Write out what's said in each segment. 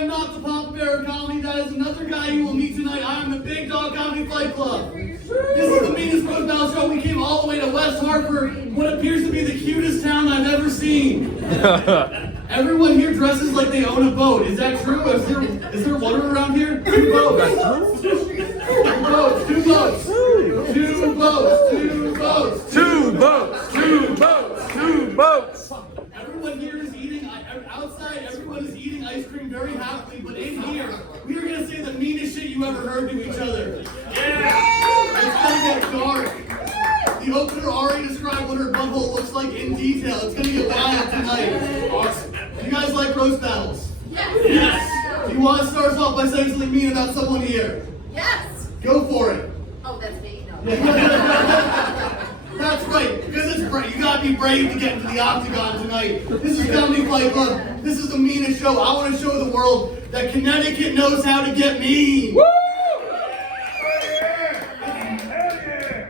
am not the Papa Bear of comedy. That is another guy you will meet tonight. I am the Big Dog Comedy Fight Club. This is the meanest roast battle show. We came all the way to West Hartford, what appears to be the cutest town I've ever seen. Everyone here dresses like they own a boat. Is that true? Is there water around here? 2 boats. 2 boats. 2 boats. 2 boats. 2 boats. 2 boats. 2 boats. 2 boats. Everyone here is eating, outside everyone is eating ice cream very happily, but in here, we are going to say the meanest shit you ever heard to each other. Yeah! It's going to get dark. The opener already described what her butthole looks like in detail. It's going to get wild tonight. Awesome. Do you guys like roast battles? Yes! Yes! Do you want to start us off by saying something mean about someone here? Yes! Go for it. Oh, that's me? No. That's right, because it's brave. You gotta be brave to get into the octagon tonight. This is Comedy Fight Club. This is the meanest show. I want to show the world that Connecticut knows how to get mean. Woo!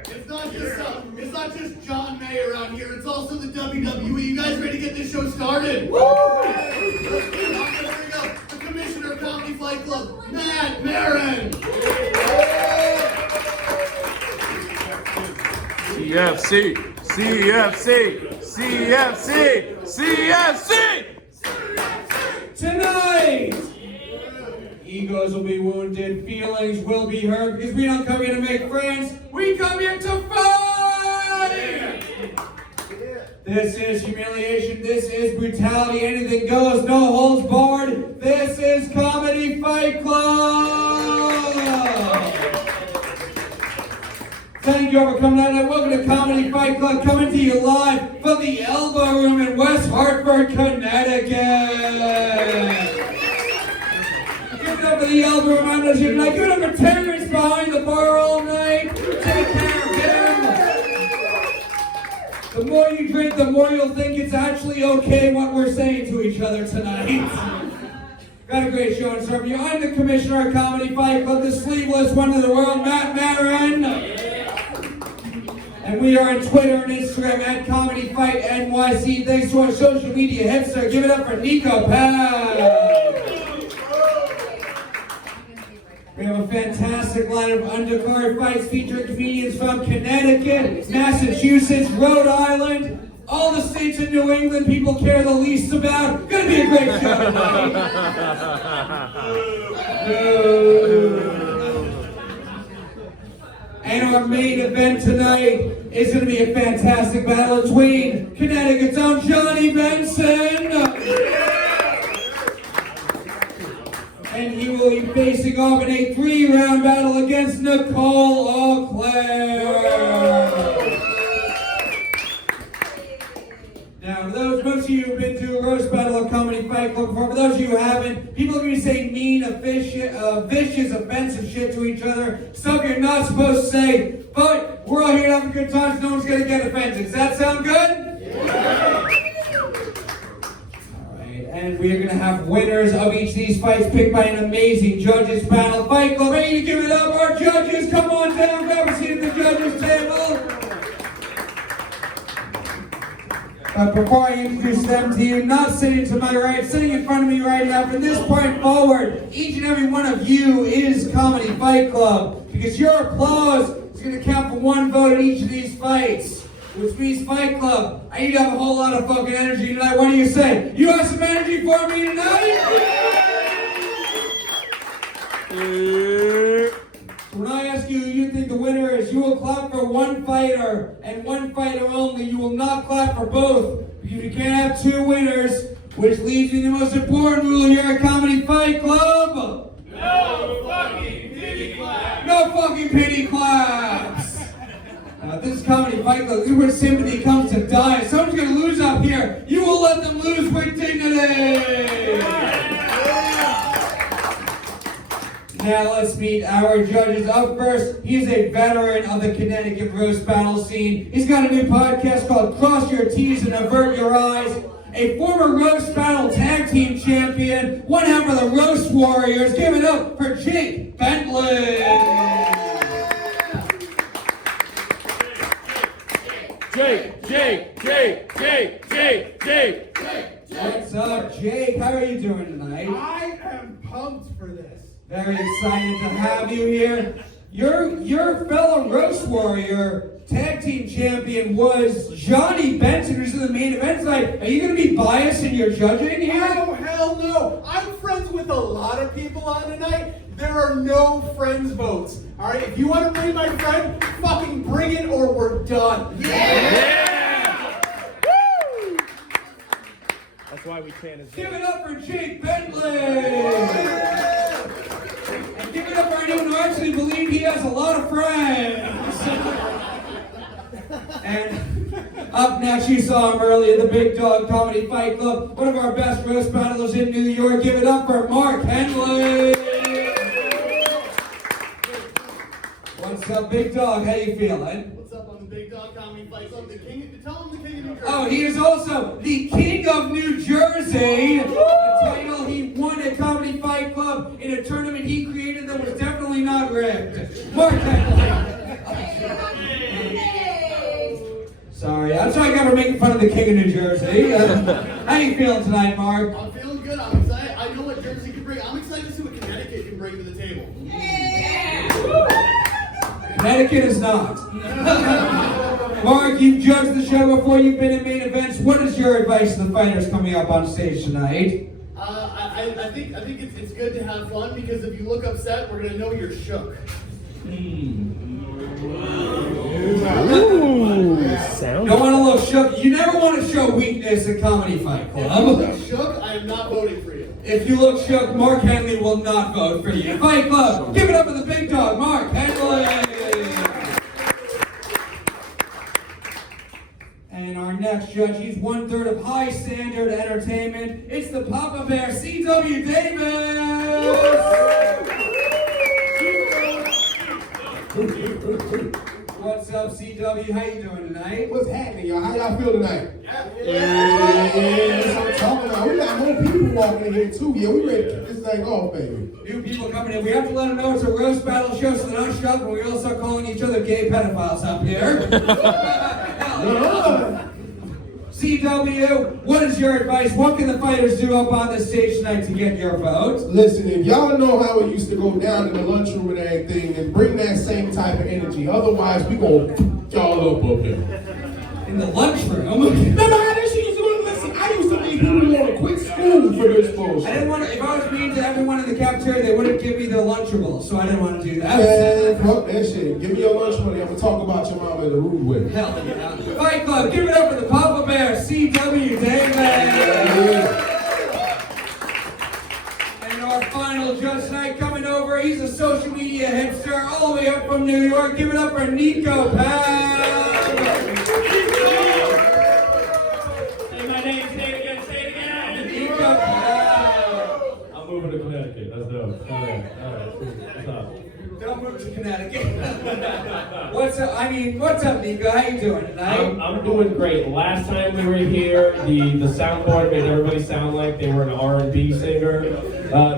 It's not just John May around here. It's also the WWE. You guys ready to get this show started? Woo! Let's get it. Here we go. The Commissioner of Comedy Fight Club, Maran. CFC, CFC, CFC, CFC! Tonight, egos will be wounded, feelings will be hurt, because we don't come here to make friends, we come here to fight! This is humiliation, this is brutality, anything goes, no holds barred, this is Comedy Fight Club! Thank you all for coming out tonight. Welcome to Comedy Fight Club, coming to you live from the Elbow Room in West Hartford, Connecticut. Give it up for the Elbow Room. I'm not here tonight. Give it up for Terrence behind the bar all night. Take care of him. The more you drink, the more you'll think it's actually okay what we're saying to each other tonight. Got a great show in store for you. I'm the Commissioner of Comedy Fight Club, the sleeveless one of the world, Maran. And we are on Twitter and Instagram at Comedy Fight NYC. Thanks to our social media hipster. Give it up for Niko Pav. We have a fantastic line of undercard fights featuring comedians from Connecticut, Massachusetts, Rhode Island, all the states in New England people care the least about. Gonna be a great show tonight. And our main event tonight is going to be a fantastic battle between Connecticut's own Johnny Benson. And he will be facing off in a 3-round battle against Nichole Auclair. Now, most of you have been to a roast battle of Comedy Fight Club before. For those of you who haven't, people are going to say mean, vicious, offensive shit to each other. Stuff you're not supposed to say. But we're all here to have a good time, so no one's going to get offended. Does that sound good? Yeah. All right, and we are going to have winners of each of these fights picked by an amazing judges panel. Fight Club, ready to give it up? Our judges, come on down, grab a seat at the judges' table. But before I introduce them to you, not sitting to my right, sitting in front of me right now, from this point forward, each and every one of you is Comedy Fight Club. Because your applause is going to count for 1 vote in each of these fights. Which means Fight Club, I need to have a whole lot of fucking energy tonight. What do you say? You have some energy for me tonight? When I ask you who you think the winner is, you will clap for one fighter, and one fighter only. You will not clap for both, because you can't have 2 winners, which leads me to the most important rule here at Comedy Fight Club. No fucking pity claps! No fucking pity claps! This is Comedy Fight Club. This is where sympathy comes to die. If someone's going to lose up here, you will let them lose with dignity! Now let's meet our judges. Up first, he is a veteran of the Connecticut roast battle scene. He's got a new podcast called Cross Your T's and Avert Your Eyes. A former roast battle tag team champion, one half of the Roast Warriors. Give it up for Jake Bentley. Jake. What's up, Jake? How are you doing tonight? I am pumped for this. Very excited to have you here. Your fellow Roast Warrior tag team champion was Johnny Benson, who's in the main event tonight. Are you going to be biased in your judging here? Oh, hell no. I'm friends with a lot of people on tonight. There are no friends votes. All right, if you want to bring my friend, fucking bring it or we're done. Yeah! Woo! That's why we can't. Give it up for Jake Bentley! And give it up for anyone who actually believed he has a lot of friends. And up next, you saw him earlier, the Big Dog Comedy Fight Club, one of our best roast battlers in New York. Give it up for Mark Henely! What's up, Big Dog? How you feeling? What's up on the Big Dog Comedy Fight Club? The king, tell him the king of New Jersey. Oh, he is also the King of New Jersey. A title he won at Comedy Fight Club in a tournament he created that was definitely not rigged. Mark Henely. Sorry, I'm sorry I got for making fun of the King of New Jersey. How you feeling tonight, Mark? I'm feeling good. I'm excited. I know what Jersey can bring. I'm excited to see what Connecticut can bring to the table. Connecticut is not. Mark, you've judged the show before. You've been in main events. What is your advice to the fighters coming up on stage tonight? I think it's good to have fun because if you look upset, we're gonna know you're shook. Don't want a little shook. You never want to show weakness at Comedy Fight Club. If you look shook, I am not voting for you. If you look shook, Mark Henley will not vote for you. Fight Club, give it up for the big dog, Mark Henley. And our next judge, he's 1/3 of High Standard Entertainment. It's the Papa Bear, C.W. Davis. What's up, CW? How you doing tonight? What's happening, y'all? How y'all feel tonight? Yeah, that's what I'm talking about. We got more people walking in here, too. Yeah, we ready to kick this thing off, baby. New people coming in. We have to let them know it's a roast battle show, so they're not shocked when we all start calling each other gay pedophiles up here. CW, what is your advice? What can the fighters do up on the stage tonight to get your vote? Listen, if y'all know how it used to go down in the lunchroom and everything, then bring that same type of energy. Otherwise, we gonna y'all up here. In the lunchroom? Remember how this shit used to go? Listen, I used to leave people who want to quit school for this bullshit. I didn't want to, if I was mean to everyone in the cafeteria, they wouldn't give me their Lunchables, so I didn't want to do that. Man, fuck that shit. Give me your lunch money. I'm gonna talk about your mama in the rude way. Hell yeah. Fight Club, give it up for the Papa Bear, C.W. Davis. And our final judge tonight coming over, he's a social media hipster all the way up from New York. Give it up for Niko Pav. Say my name, say it again, Niko Pav. I'm moving to Connecticut, that's dope. Alright, what's up? Don't move to Connecticut. What's up, Niko? How you doing tonight? I'm doing great. Last time we were here, the soundboard made everybody sound like they were an R&B singer.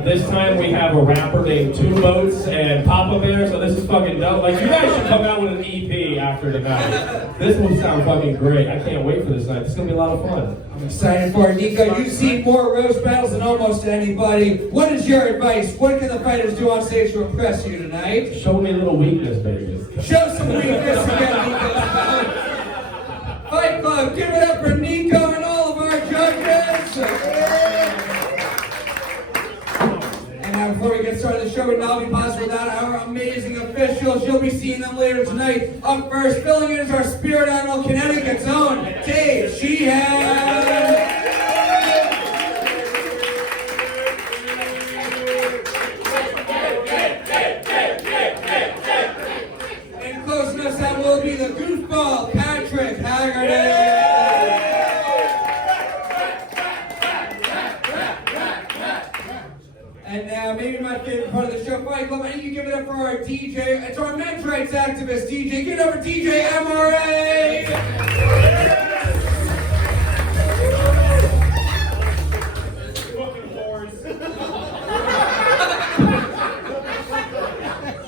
This time we have a rapper named Two Boats and Papa Bear, so this is fucking dope. Like, you guys should come out with an EP after the night. This will sound fucking great. I can't wait for this night. This is gonna be a lot of fun. I'm excited for it. Niko, you've seen more roast battles than almost anybody. What is your advice? What can the fighters do on stage to impress you tonight? Show me a little weakness, baby. Show some weakness again, Niko. Fight Club, give it up for Niko and all of our judges. And now before we get started, the show would not be possible without our amazing officials. You'll be seeing them later tonight. Up first, filling in is our spirit animal, Connecticut's own Dave Sheehan. And closing us out will be the goofball, Patrick Haggerty. And now, maybe my favorite part of the show, Fight Club, I need to give it up for our DJ. It's our men's rights activist, DJ. Give it up for DJ MRA.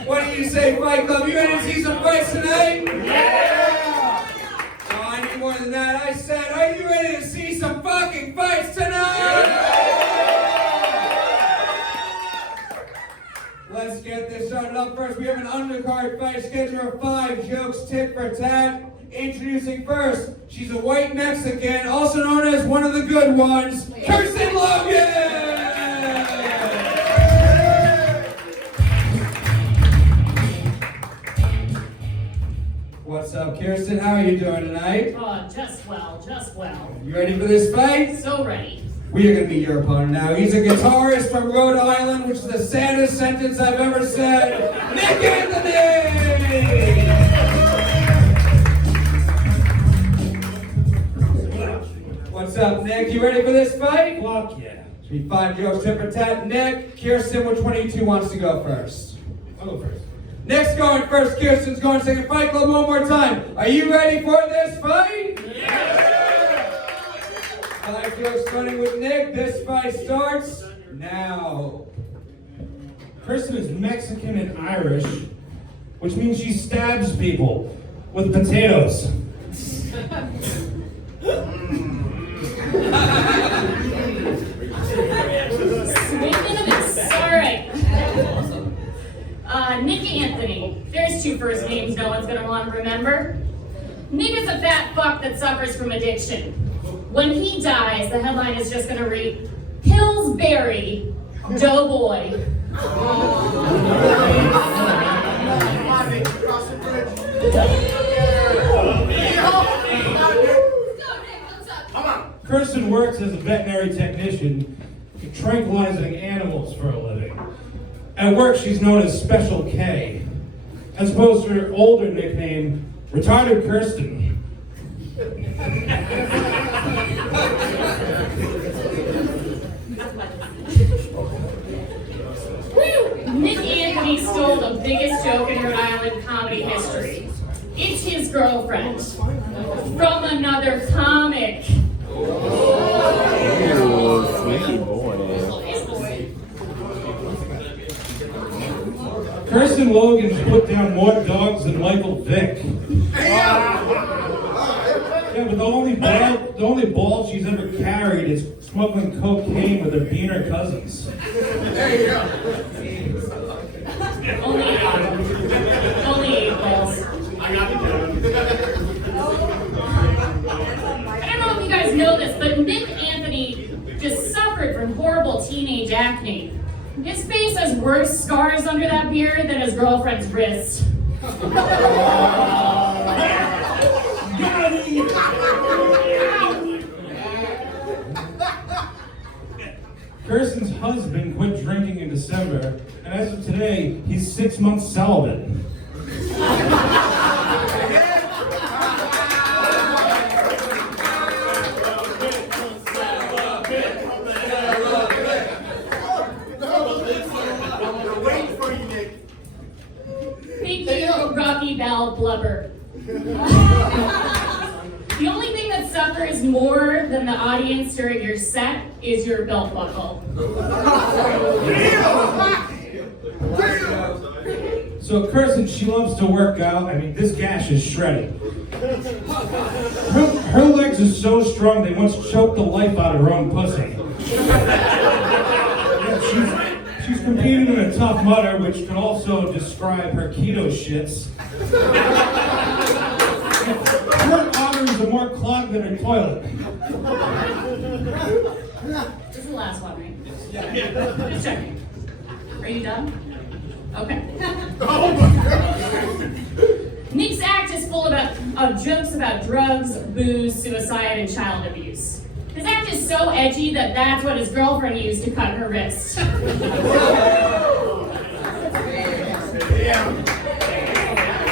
What do you say, Fight Club? You ready to see some fights tonight? Yeah! Oh, I need more than that. I said, are you ready to see some fucking fights tonight? starting up first. We have an undercard fight schedule of 5 jokes tit for tat. Introducing first, she's a white Mexican, also known as one of the good ones, Kirsten Logan! What's up, Kirsten? How are you doing tonight? Oh, just well, just well. You ready for this fight? So ready. We are going to meet your opponent now. He's a guitarist from Rhode Island, which is the saddest sentence I've ever said. Nick Anthony! What's up, Nick? You ready for this fight? Fuck yeah. Should be 5 jokes, tit for tat. Nick, Kirsten, which one of you two wants to go first? I'll go first. Nick's going first, Kirsten's going second. Fight Club one more time. Are you ready for this fight? Yeah! 5 jokes starting with Nick. This fight starts now. Kirsten is Mexican and Irish, which means she stabs people with potatoes. Swing and a miss. All right. Nick Anthony. There's 2 first names no one's gonna want to remember. Nick is a fat fuck that suffers from addiction. When he dies, the headline is just gonna read, Pillsbury, Doughboy. Kirsten works as a veterinary technician, tranquilizing animals for a living. At work, she's known as Special K, as opposed to her older nickname, Retarded Kirsten. Nick Anthony stole the biggest joke in Rhode Island comedy history. It's his girlfriend from another comic. Kirsten Logan's put down more dogs than Michael Vick. Yeah, but the only ball she's ever carried is smuggling cocaine with her beaner cousins. Only 8 balls. I don't know if you guys know this, but Nick Anthony just suffered from horrible teenage acne. His face has worse scars under that beard than his girlfriend's wrist. Kirsten's husband quit drinking in December, and as of today, he's 6 months celibate. Thank you, Rocky Bell Blubber. The only thing that suffers more than the audience during your set is your belt buckle. So Kirsten, she loves to work out. I mean, this gash is shredded. Her legs are so strong, they once choked the life out of her own pussy. Yeah, she's competing in a Tough Mudder, which could also describe her keto shits. Her arteries are more clogged than her toilet. This is the last one, right? Yeah. Just checking. Are you done? Okay. Nick's act is full of jokes about drugs, booze, suicide, and child abuse. His act is so edgy that that's what his girlfriend used to cut her wrist.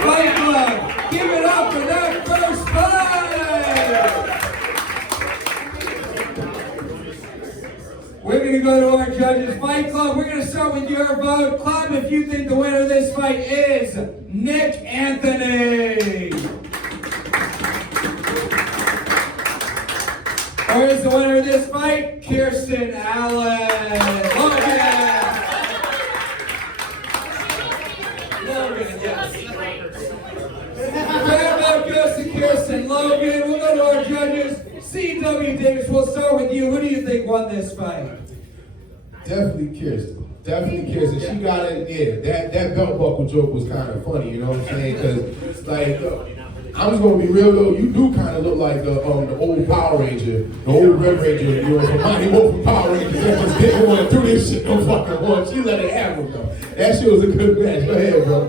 Fight Club, give it up for that first fight! We're going to go to our judges. Fight Club, we're going to start with your vote. Club, if you think the winner of this fight is Nick Anthony. Or is the winner of this fight Kirsten Allen? Fair vote goes to Kirsten. Logan, we'll go to our judges. C.W. Davis, we'll start with you. Who do you think won this fight? Definitely Kirsten. Definitely Kirsten. She got it. Yeah, that belt buckle joke was kind of funny. You know what I'm saying? Because like, I'm just gonna be real though. You do kind of look like the old Power Ranger, the old Red Ranger. You know, from Mighty Wolf from Power Rangers. That just didn't want to do this shit no fucking more. She let it happen though. That shit was a good match. Go ahead, bro.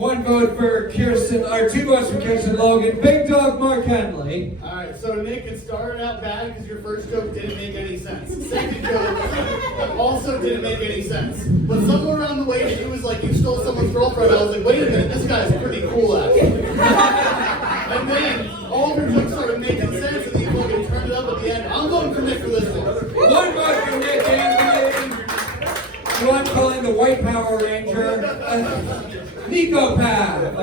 One vote for Kirsten, or 2 votes for Kirsten Logan. Big Dog Mark Henely. Alright, so Nick, it started out bad because your first joke didn't make any sense. Second joke also didn't make any sense. But somewhere around the way, it was like you stole someone's girlfriend. I was like, wait a minute, this guy's pretty cool actually. And then all of your jokes started making sense, and then you fucking turned it up at the end. I'm voting for Nick for this one. 1 vote for Nick Henely. Who I'm calling the White Power Ranger. Niko Pav.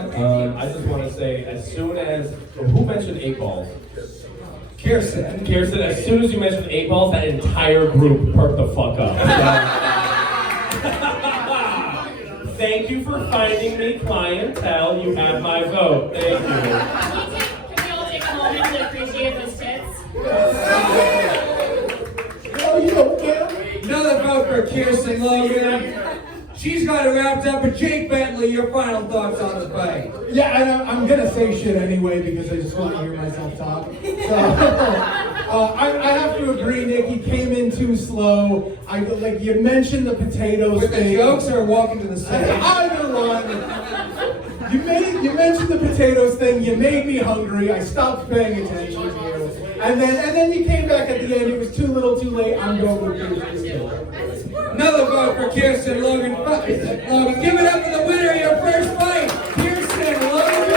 I just want to say, as soon as who mentioned 8 balls? Kirsten. Kirsten, as soon as you mentioned 8 balls, that entire group perked the fuck up. So, thank you for finding me clientele. You have my vote. Thank you. Can we all take a moment to appreciate those tits? Oh, you okay? Another vote for Kirsten Logan. She's got it wrapped up. But Jake Bentley, your final thoughts on the fight? Yeah, and I'm gonna say shit anyway because I just want to hear myself talk. So, I have to agree, Nick. He came in too slow. Like you mentioned the potatoes With thing. the jokes or walking to the stage? Either one. You mentioned the potatoes thing. You made me hungry. I stopped paying attention to you. And then you came back at the end. It was too little, too late. I'm going with Kirsten. Another vote for Kirsten Logan. Logan, give it up for the winner of your first fight, Kirsten Logan.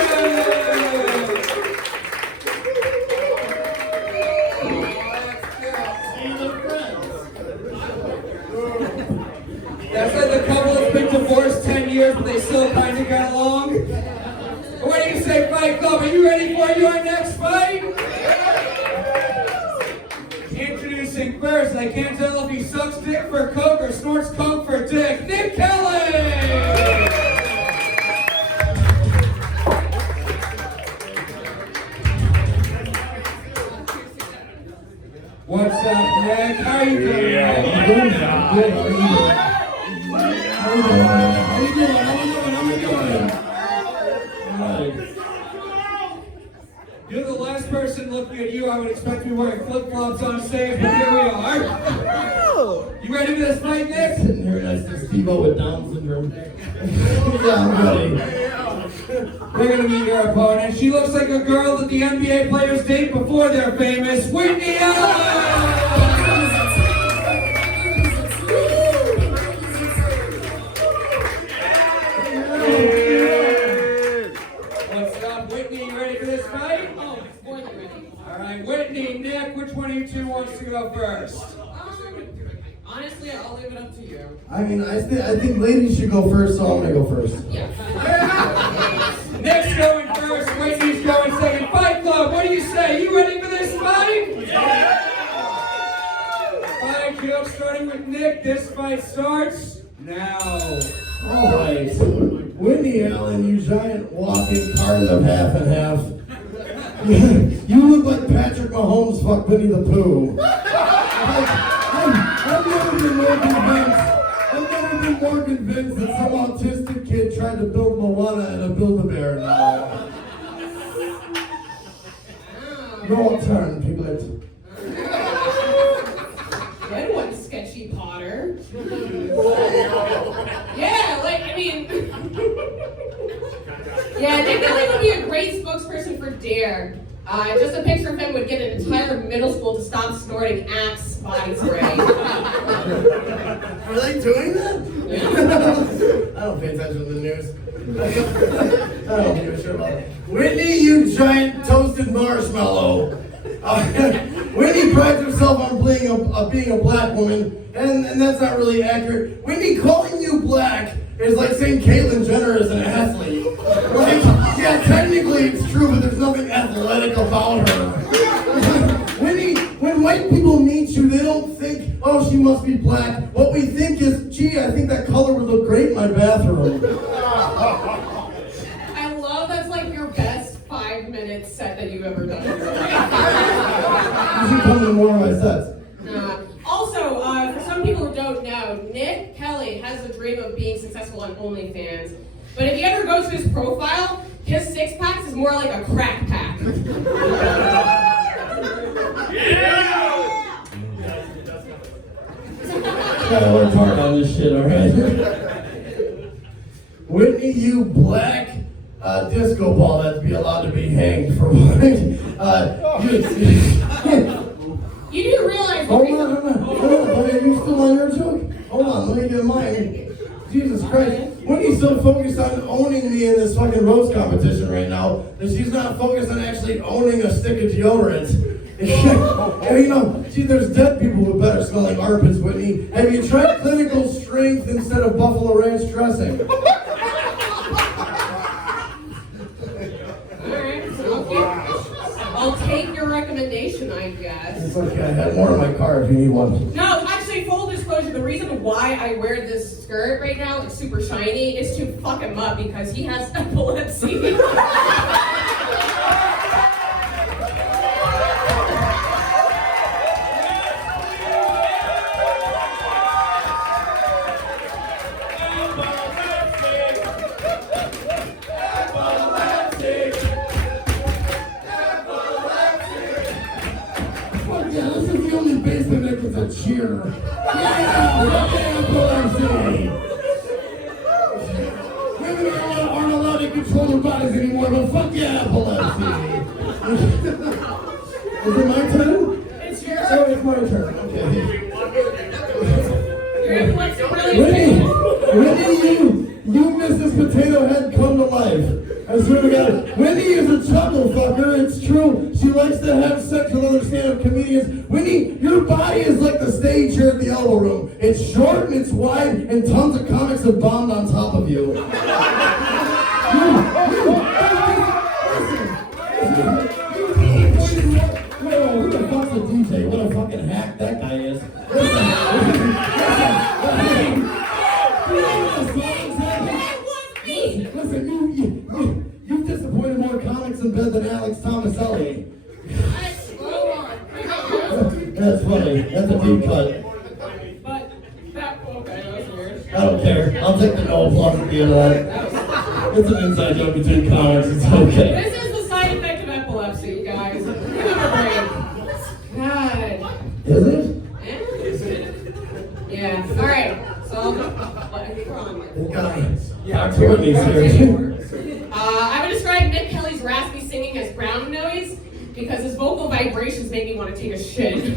That's like the couple that's been divorced 10 years, but they still kind of got along. What do you say, Fight Club? Are you ready for your next fight? Introducing first, I can't tell if he sucks dick for coke or snorts coke for dick, Nichole! What's up, Nick? How are you doing? I'm good. How are you doing? You're the last person looking at you I would expect to be wearing flip-flops on stage, but here we are. You ready for this fight, Nick? Sitting here next to Steve-O with Down syndrome. Yeah, I'm ready. We're gonna meet your opponent. She looks like a girl that the NBA players date before they're famous. Whitney What's up, Whitney? You ready for this fight? Oh, it's more than ready. All right, Whitney, Nick, which one of you two wants to go first? Honestly, I'll leave it up to you. I mean, I think ladies should go first, so I'm gonna go first. Yeah. Nick's going first, Whitney's going second. Fight Club, what do you say? You ready for this fight? Yeah! Fight Club starting with Nick. This fight starts now. All right. Whitney Allen, you giant walking carton of half and half. You look like Patrick Mahomes fucked Winnie the Pooh. I've never been more convinced that some autistic kid tried to build Moana and a Build-A-Bear now. Your turn, Piglet. Good one, sketchy Potter. Yeah, like, I mean... Yeah, Nick Henely would be a great spokesperson for DARE. Just a picture of him would get an entire middle school to stop snorting Axe body spray. Are they doing that? I don't pay attention to the news. I don't give a shit about it. Whitney, you giant toasted marshmallow. Whitney prides herself on being a black woman, and that's not really accurate. Whitney, calling you black is like saying Caitlyn Jenner is an athlete. Like, yeah, technically it's true, but there's nothing athletic about her. Whitney, when white people meet you, they don't think, oh, she must be black. What we think is, gee, I think that color would look great in my bathroom. I love that's like your best 5-minute set that you've ever done. You should come to more of my sets. Also, for some people who don't know, Nick being successful on OnlyFans. But if you ever go to his profile, his 6-packs is more like a crack pack. Gotta work hard on this shit, alright? Whitney, you black disco ball that'd be allowed to be hanged for what? You do realize Hold on, buddy, are you still on your joke? Hold on, let me get mine. Jesus Christ. Whitney's so focused on owning me in this fucking roast competition right now that she's not focused on actually owning a stick of deodorant. And you know, see, there's dead people with better smelling armpits, Whitney. Have you tried clinical strength instead of Buffalo Ranch dressing? Alright, so I'll take your recommendation, I guess. It's okay, I had more in my car if you need one. No, actually, full disclosure, the reason why I wear this skirt right now, it's super shiny, is to fuck him up because he has epilepsy. A cheer. Yeah, epilepsy. Women aren't allowed to control their bodies anymore, but fuck yeah, epilepsy. Is it my turn? It's your Oh, it's my turn. Okay. Your epilepsy really Whitney, you Mrs. Potato Head come to life. I swear to God. Whitney is a chuckle fucker. It's true. She likes to have sex with other stand-up comedians. Whitney, your body is like the stage here at the Elbow Room. It's short and it's wide, and tons of comics have bombed on top of you. Who the fuck's a DJ? What a fucking hack that guy is. Listen, you've disappointed more comics in bed than Alex Thomaselli. That's funny. That's a deep cut. But that okay, that was weird. I don't care. I'll take the no applause at the end of that. It's an inside joke between comics. It's okay. This is the side effect of epilepsy, you guys. Give him a break. God. Is it? Yeah. All right. So I think we're on here. Guys, yeah, Whitney's here. I would describe Nichole's raspy singing as brown noise because his vocal vibrations make me want to take a shit.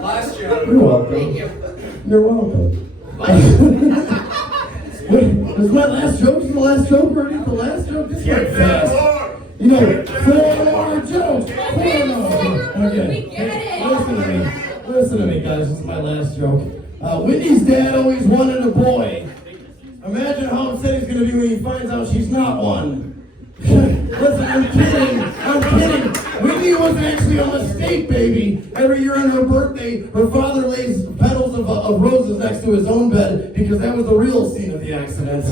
Last year. You're welcome. Thank you. You're welcome. Wait, is my last joke? Is the last joke already? The last joke? This went fast. You know, 4 more jokes. 4 more. Okay. We get it. Listen to me. Listen to me, guys. This is my last joke. Whitney's dad always wanted a boy. Imagine how upset he's going to be when he finds out she's not one. Listen, I'm kidding. Whitney was actually a mistake, baby. Every year on her birthday, her father lays petals of roses next to his own bed because that was the real scene of the accident.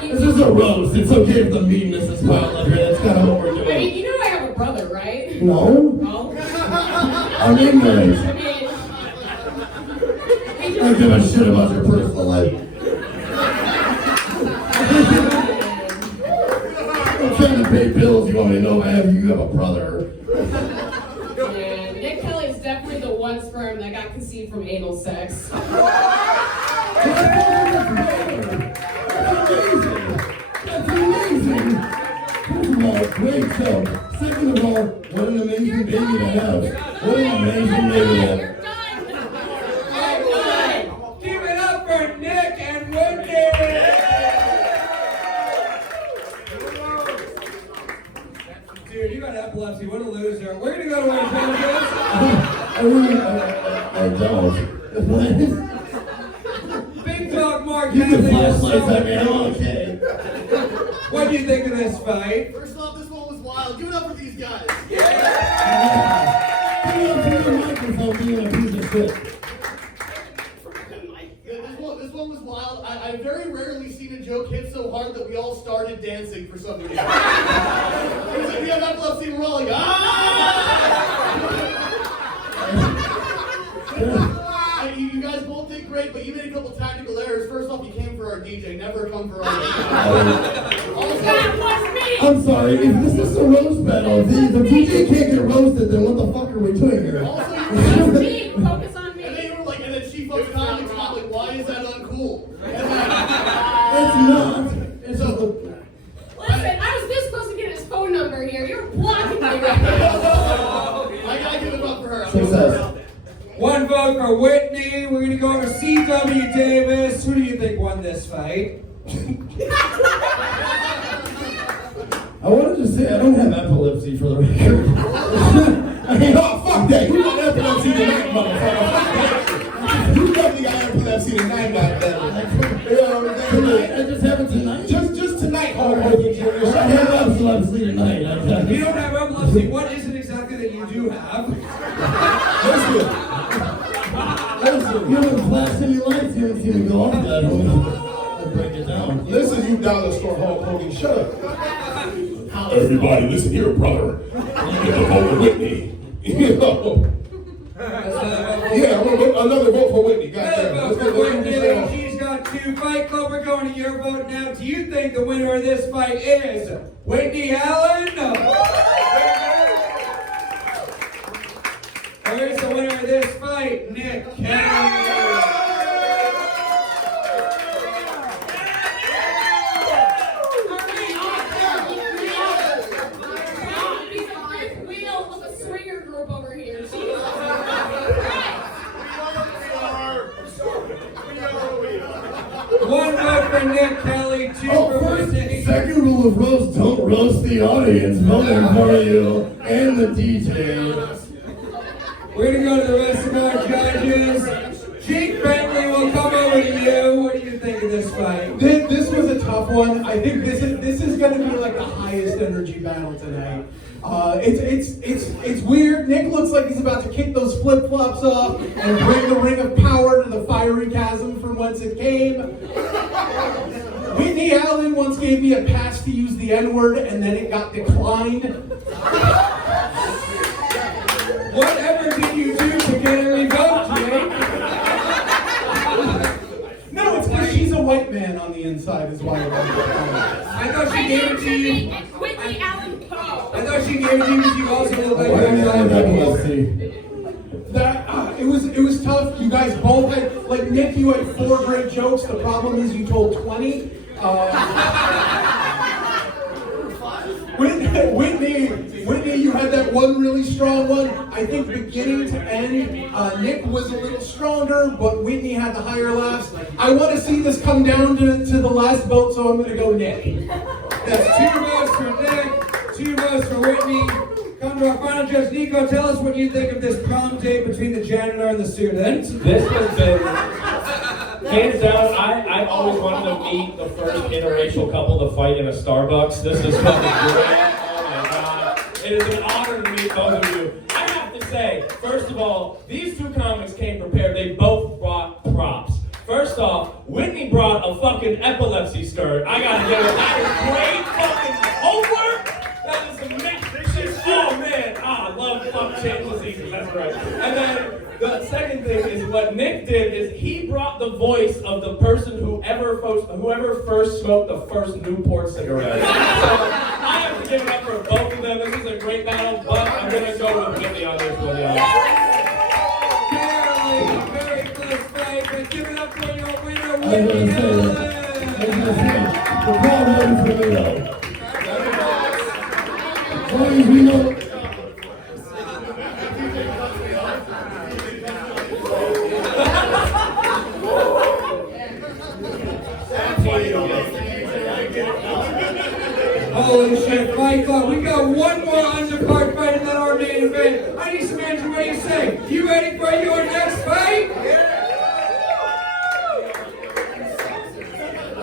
This is a roast. It's okay if the meanness is piled up here. That's kind of what we're doing. I mean, you know I have a brother, right? No? No? I'm ignorant. I mean, I don't give a shit about your personal life. I'm trying to pay bills. You want me to know if you have a brother. yeah, Nick Kelly is definitely the one sperm that got conceived from anal sex. That's amazing. First of all, great joke. Second of all, what an amazing baby to have. What an amazing baby to have. You're done. Give it up for Nick and Whitney! Dude, you got epilepsy. What a loser. We're gonna go to I don't. Big Dog Mark You can Henely. flashlights at me. I'm okay. What do you think of this fight? First off, this one was wild. Give it up for these guys. Yeah! Give it up for the microphone being a piece of shit. This one was wild. I very rarely seen a joke hit so hard that we all started dancing for some reason. It was like we have epilepsy and we're all like, ah! You guys both did great, but you made a couple tactical errors. First off, you came for our DJ, never come for our DJ. That was me! I'm sorry, if this is a roast battle, if the DJ can't get roasted, then what the fuck are we doing here? Also, you That's were me! Focus on and then me! you were like, and then she folks comments about like, why is that uncool? And then, It's not. It's just a... Listen, I was this close to getting his phone number here. You're blocking me right now. I gotta give it up for her. I'm Success. gonna- One vote for Whitney. We're gonna go over C.W. Davis. Who do you think won this fight? I wanted to say I don't have epilepsy for the record. I mean, oh, fuck that. You got epilepsy tonight, motherfucker. Fuck that. You definitely got epilepsy tonight, goddamn. You know what I'm saying? Tonight, I just have it tonight. Just tonight, Hulk Hogan Jr. I have epilepsy tonight. You don't have epilepsy. What is it exactly that you do have? Listen, you haven't flashed any lights. You haven't seen me go off that. I'll break it down. Listen, you dollar store Hulk Hogan, shut up. Everybody, listen here, brother. You get to vote for Whitney. You know. Yeah, another vote for Whitney. Another Goddamn. vote for Whitney. She's got 2. Fight Club, we're going to your vote now. Do you think the winner of this fight is Whitney Allen? Or is the winner of this fight Nick Henely? He's a fifth wheel of a swinger group over here. Jesus Christ. One vote for Nick Kelly, 2 Oh, for first, Whitney. second rule of roast, don't roast the audience voting for you and the DJ. We're gonna go to the rest of our judges. Jake Bentley will come over to you. What do you think of this fight? This was a tough one. I think this is going to be like the highest energy battle tonight. It's weird. Nick looks like he's about to kick those flip flops off and bring the ring of power to the fiery chasm from whence it came. Whitney Allen once gave me a pass to use the N-word, and then it got declined. Whatever did you do to get her revoked, Jake? No, it's because she's a white man on the inside is why it got declined. I thought she gave it to you. Whitney Allen Poe. I thought she gave it to you because you also look like Why do you have you're epilepsy? It was tough. You guys both had, like Nick, you had 4 great jokes. The problem is you told 20. Whitney, you had that one really strong one. I think beginning to end, Nick was a little stronger, but Whitney had the higher laughs. I want to see this come down to the last vote, so I'm going to go Nick. That's 2 votes for Nick, 2 votes for Whitney. Come to our final judge, Niko. Tell us what you think of this prom date between the janitor and the student. This has been, hands down, I always wanted to meet the first interracial couple to fight in a Starbucks. This is fucking great. Oh my god. It is an honor to meet both of you. I have to say, first of all, these 2 comics came prepared. They both brought props. First off, Whitney brought a fucking epilepsy skirt. I gotta give it. That is great fucking homework. That is amazing. Oh man, I love fuck change season. That's right. And then the second thing is what Nick did is he brought the voice of the person whoever first smoked the first Newport cigarette. So I have to give it up for both of them. This is a great battle, but I'm gonna go with Whitney on this one, y'all. Very close fight, but give it up for your winner, I was Whitney gonna Allen. say, the crowd voted for me though. As long as we know. Holy shit, Fight Club. We got one more undercard fight and then our main event. I need some answers. What do you say? You ready for your next fight?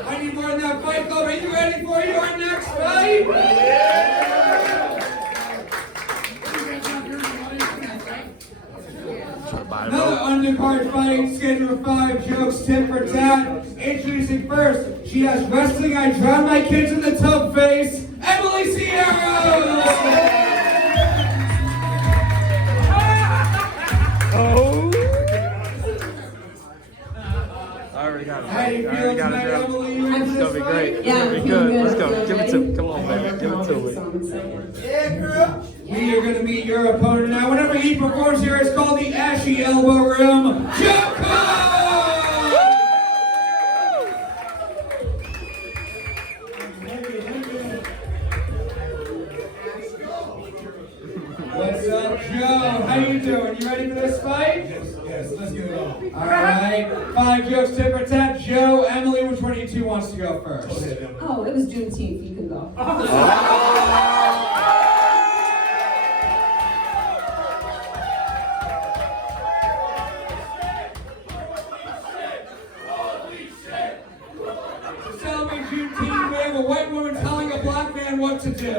I need more than that, Fight Club. Are you ready for your next fight? Another undercard fight, schedule 5 jokes, 10 for tat. Introducing first, she has wrestling, I drown my kids in the tub face, Emily Siero! you feeling tonight, Emily? You ready for It's gonna this be fight? great. It's Yeah, gonna be I'm good. feeling Let's good. go. I'm Give it feeling to. Come on, baby. Give it to me. So I'm excited. Yeah, girl. We are going to meet your opponent now. Whenever he performs here, it's called the Ashy Elbow Room. Joe! What's up, Joe? How you doing? You ready for this fight? Yes, let's get it on. All right. 5 jokes, tip for tat. Joe, Emily, which one of you two wants to go first? Oh, it was Juneteenth. You can go. Tell me, Juneteenth, we have a white woman telling a black man what to do.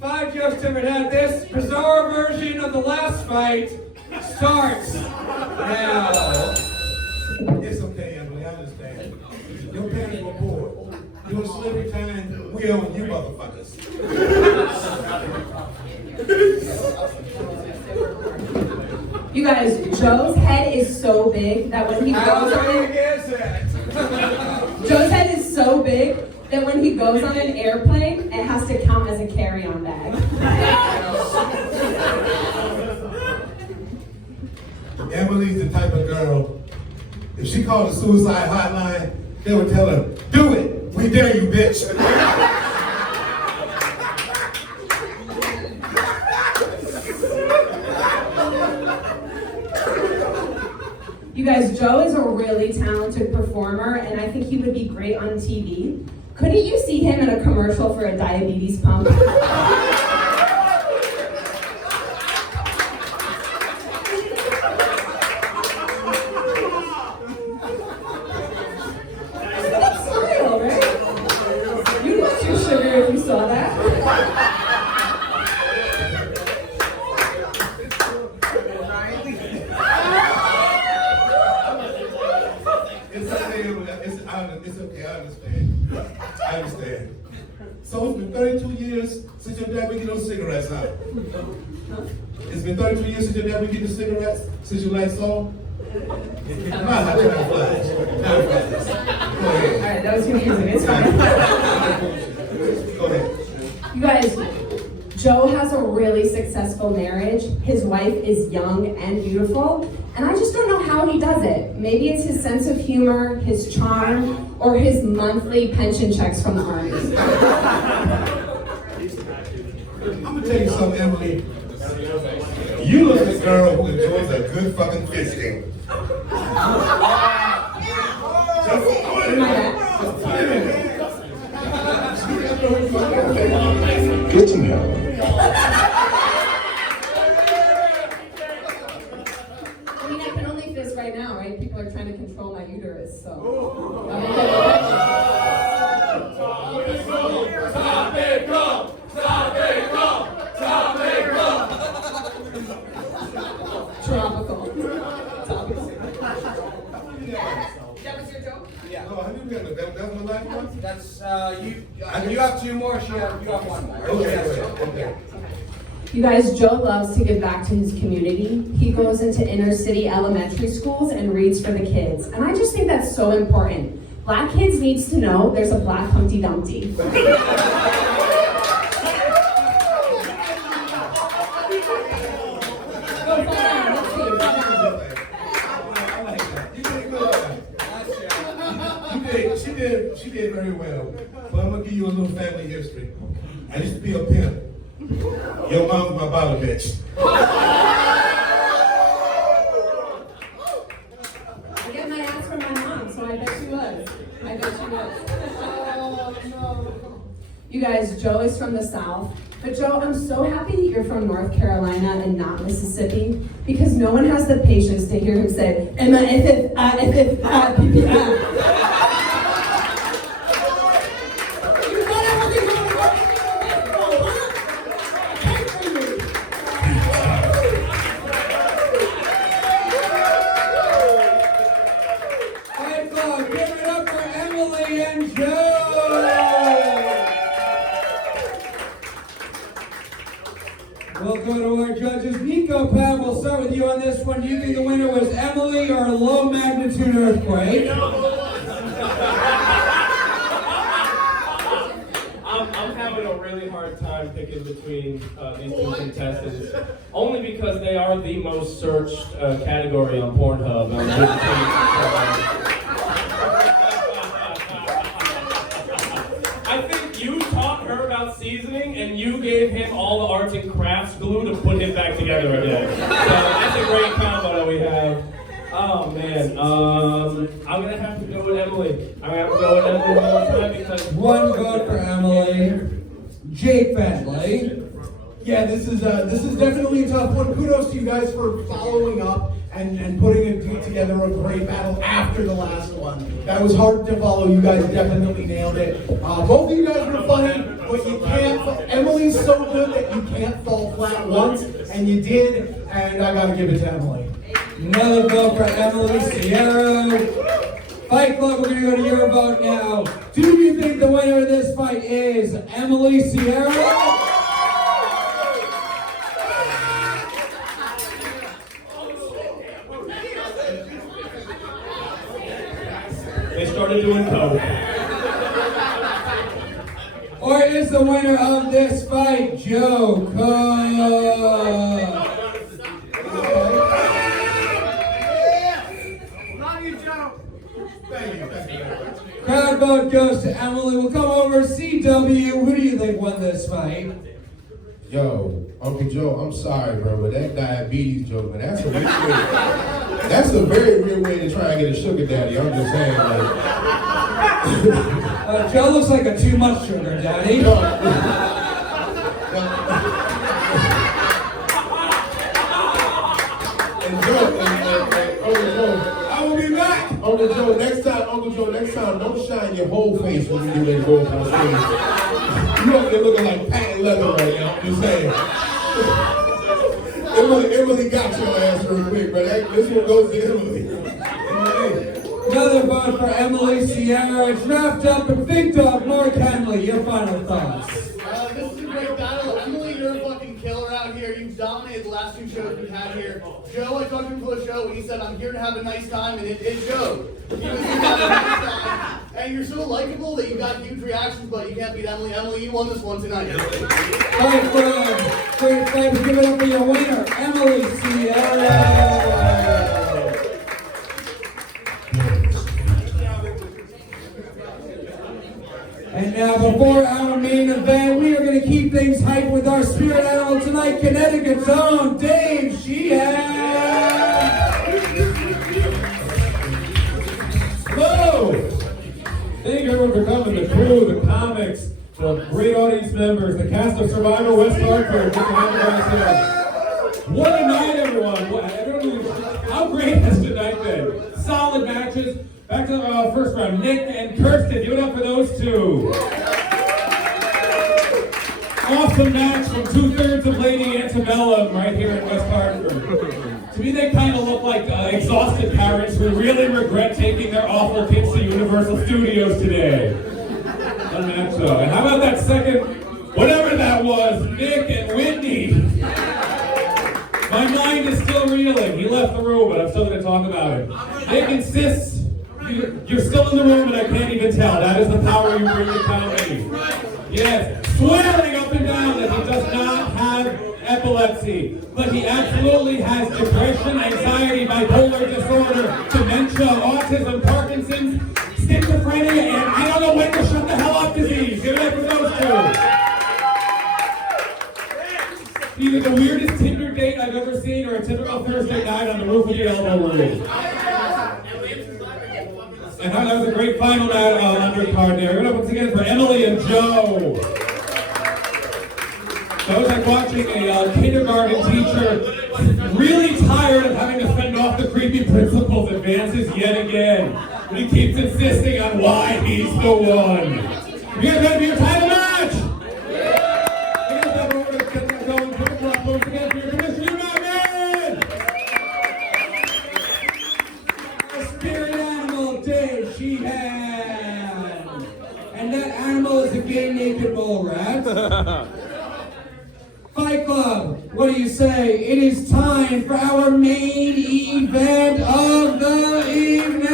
Five jokes to it. This bizarre version of the last fight starts now. It's okay, Emily, I understand. Your parents were poor. During slavery time, we own you motherfuckers. You guys, Joe's head is so big that when he goes on Joe's head is so big that when he goes on an airplane, it has to count as a carry-on bag. Emily's the type of girl, if she called the suicide hotline, they would tell her, do it, we dare you, bitch. You guys, Joe is a really talented performer, and I think he would be great on TV. Couldn't you see him in a commercial for a diabetes pump? Smile, right? You'd want your sugar if you saw that. It's okay, I understand. So it's been 32 years since your dad would get those cigarettes out. It's been 32 years since your dad would get the cigarettes since you last saw. Not flash. Not flash. Go ahead. Alright, that was confusing. It's fine. Go ahead. You guys, Joe has a really successful marriage. His wife is young and beautiful, and I just don't know how he does it. Maybe it's his sense of humor, his charm, or his monthly pension checks from the Army. I'm gonna tell you something, Emily. You look like a girl who enjoys a good fucking fisting. Get some help. I mean, I can only fist right now, right? People are trying to control my uterus, so. Tropical. That was your joke? Yeah. Oh, have you got that was my last one? That's you have 2 more. You have 1 more. Okay. You guys, Joe loves to give back to his community. He goes into inner city elementary schools and reads for the kids. And I just think that's so important. Black kids needs to know there's a black Humpty Dumpty. She did very well. But I'm gonna give you a little family history. I used to be a pimp. Your mom was my bottle bitch. I get my ass from my mom, so I bet she was. Oh, no. You guys, Joe is from the South. But Joe, I'm so happy that you're from North Carolina and not Mississippi, because no one has the patience to hear him say, Give it up for Emily and Joe! We'll go to our judges. Niko Pav, we'll start with you on this one. Do you think the winner was Henely or a low magnitude earthquake? I'm having a really hard time picking between these two contestants, only because they are the most searched category on Pornhub. I think you taught her about seasoning, and you gave him all the arts and crafts glue to put him back together again. So that's a great combo that we have. Oh man, I'm gonna have to go with Henely. I'm gonna have to go with Henely one more time because one vote for Henely. Jake Bentley. Yeah, this is definitely a tough one. Kudos to you guys for following up and putting together a great battle after the last one. That was hard to follow. You guys definitely nailed it. Both of you guys were funny, but you can't. Henely's so good that you can't fall flat once, and you did. And I gotta give it to Henely. Another vote for Henely. Siero. Fight Club, we're going to go to your vote now. Do you think the winner of this fight is Henely Siero? they started doing coke. Or is the winner of this fight Joe Cook? Crowd vote goes to Henely. We'll come over. CW, who do you think won this fight? Yo, Uncle Joe, I'm sorry, bro, but that diabetes joke, man, that's a weird way. That's a very weird way to try and get a sugar daddy. I'm just saying, like. Joe looks like a too much sugar daddy. And Uncle Joe, I will be back. Uncle Joe, next time, don't shine your whole face when you get ready to go up on stage. You know, you're looking like patent leather right now. I'm just saying. It really got your ass real quick, but this one goes to Henely. Another vote for Henely Siero. Draft up and Big Dog Mark Henely. Your final thoughts. This is a great battle. Henely, you're a fucking killer out here. You've dominated the last two shows we've had here. Joe, I talked to him before the show, and he said, I'm here to have a nice time, and it's Joe. He was here to have a nice time. And you're so likable that you got huge reactions, but you can't beat Henely. Henely, you won this one tonight. Fight Club. Great fight. Give it up for your winner, Henely Siero. And now, before our main event, we are going to keep things hyped with our spirit animal tonight, Connecticut's own Dave Sheehan. Hello! Thank you everyone for coming, the crew, the comics, the great audience members, the cast of Survivor, West Hartford. What a night, everyone. How great has tonight been? Solid matches. Back to the first round, Nick and Kirsten, give it up for those two. Awesome match from 2/3 of Lady Antebellum right here in West Hartford. To me, they kind of look like exhausted parents who really regret taking their awful kids to Universal Studios today. Unmatched though. And how about that second, whatever that was, Nick and Whitney? My mind is still reeling. He left the room, but I'm still going to talk about it. Nick insists you're still in the room and I can't even tell. That is the power you bring to comedy. Yes, swearing up and down that he does not have epilepsy, but he absolutely has depression, anxiety, bipolar disorder, dementia, autism, Parkinson's, schizophrenia, and I don't know when to shut the hell up disease. Give it up for those two. Either the weirdest Tinder date I've ever seen or a typical Thursday night on the roof of the elbow room. And that was a great final night undercard there. Give it up once again for Henely and Joe. That was like watching a kindergarten teacher really tired of having to fend off the creepy principal's advances yet again. And he keeps insisting on why he's the one. You guys ready for your title match? Give it up over to Go and put the clap once again for your commissioner, my man! Our spirit animal, Dave Sheehan. And that animal is a gay naked mole rat. Fight Club. What do you say? It is time for our main event of the evening!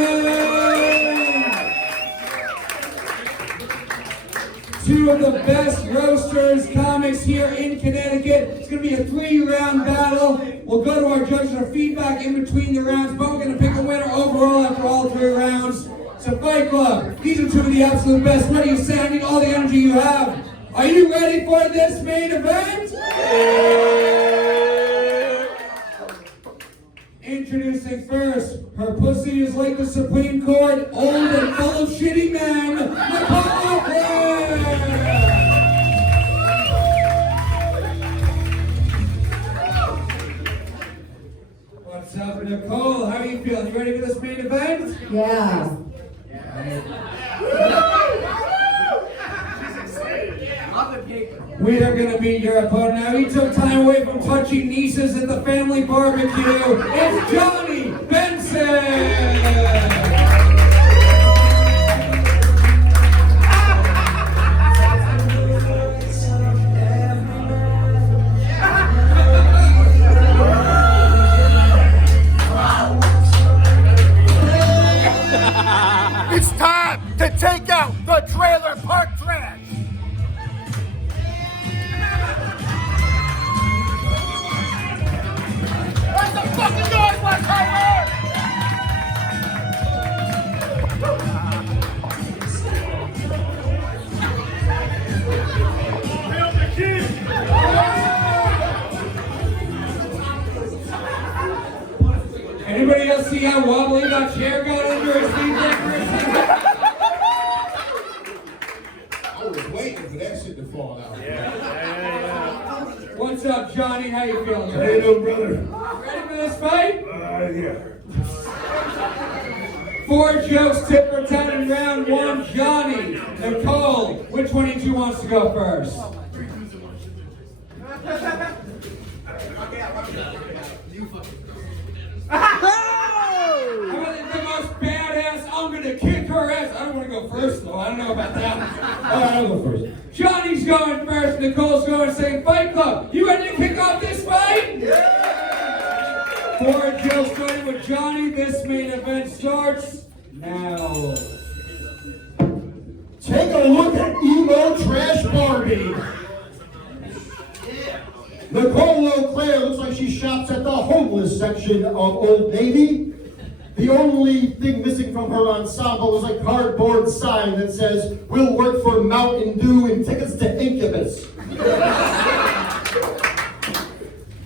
Two of the best roasters comics here in Connecticut. It's going to be a 3-round battle. We'll go to our judges for feedback in between the rounds, but we're going to pick a winner overall after all 3 rounds. So Fight Club, these are 2 of the absolute best. What do you say? I need all the energy you have. Are you ready for this main event? Introducing first, her pussy is like the Supreme Court, old and full of shitty men, Niko Pav! What's up, Nichole? How are you feeling? You ready for this main event? Yeah. We are going to beat your opponent now. He took time away from touching nieces at the family barbecue. It's Johnny Benson! It's time to take out the trailer park trash! Where's the fucking noise, West Hartford? Anybody else see how wobbly that chair got under his feet there? I was waiting for that shit to fall out. What's up, Johnny? How you feeling? How you doing, brother? Ready for this fight? Yeah. 4 jokes, tit for tat in round 1. Johnny, Nichole, which one of you 2 wants to go first? The most badass, I'm gonna kick her ass. I don't want to go first though. I don't know about that. I'll go first. Johnny's going first. Nichole's going second. Fight Club, you ready to kick off this fight? Yeah! 4 jokes starting with Johnny. This main event starts now. Take a look at emo trash Barbie. Nicole Auclair looks like she shops at the homeless section of Old Navy. The only thing missing from her ensemble is a cardboard sign that says, "We'll work for Mountain Dew and tickets to Incubus."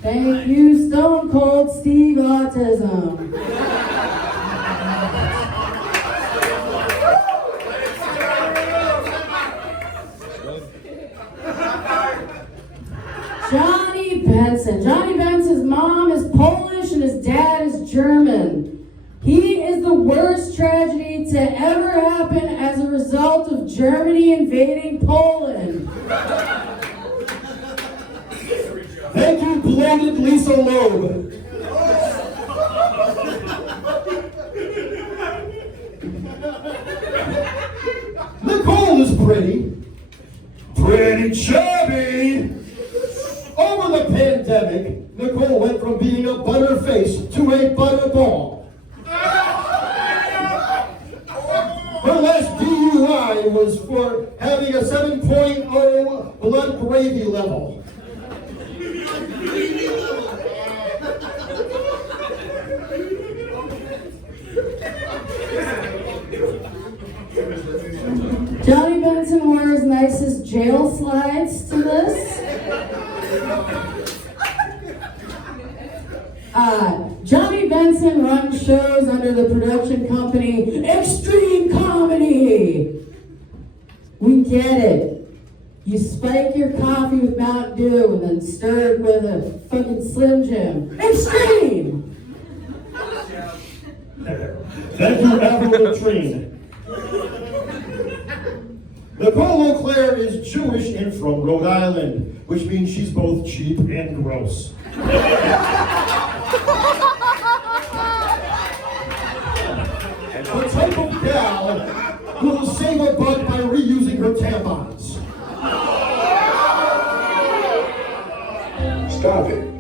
Thank you, Stone Cold Steve Autism. Johnny Benson. Johnny Benson's mom is Polish and his dad is German. He is the worst tragedy to ever happen as a result of Germany invading Poland. Thank you, bloated Lisa Loeb. Nicole is pretty chubby. Over the pandemic, Nicole went from being a butterface to a butterball. Her last DUI was for having a 7.0 blood gravy level. Johnny Benson wears nicest jail slides to this. Johnny Benson runs shows under the production company Extreme Comedy. We get it. You spike your coffee with Mountain Dew and then stir it with a fucking Slim Jim. Extreme! Thank you, Avril Latrine. Nicole Auclair is Jewish and from Rhode Island, which means she's both cheap and gross. The type of gal who will save a buck by reusing her tampons. Stop it.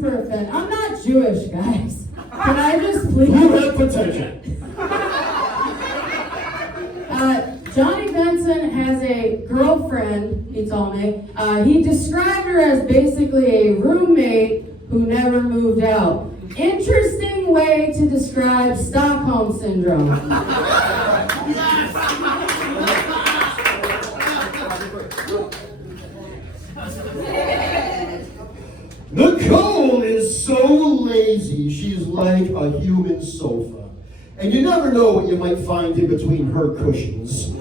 super offended. I'm not Jewish, guys. Can I just please? You have potential. Johnny Benson has a girlfriend, he told me. He described her as basically a roommate who never moved out. Interesting way to describe Stockholm Syndrome. Nichole is so lazy, she's like a human sofa. And you never know what you might find in between her cushions.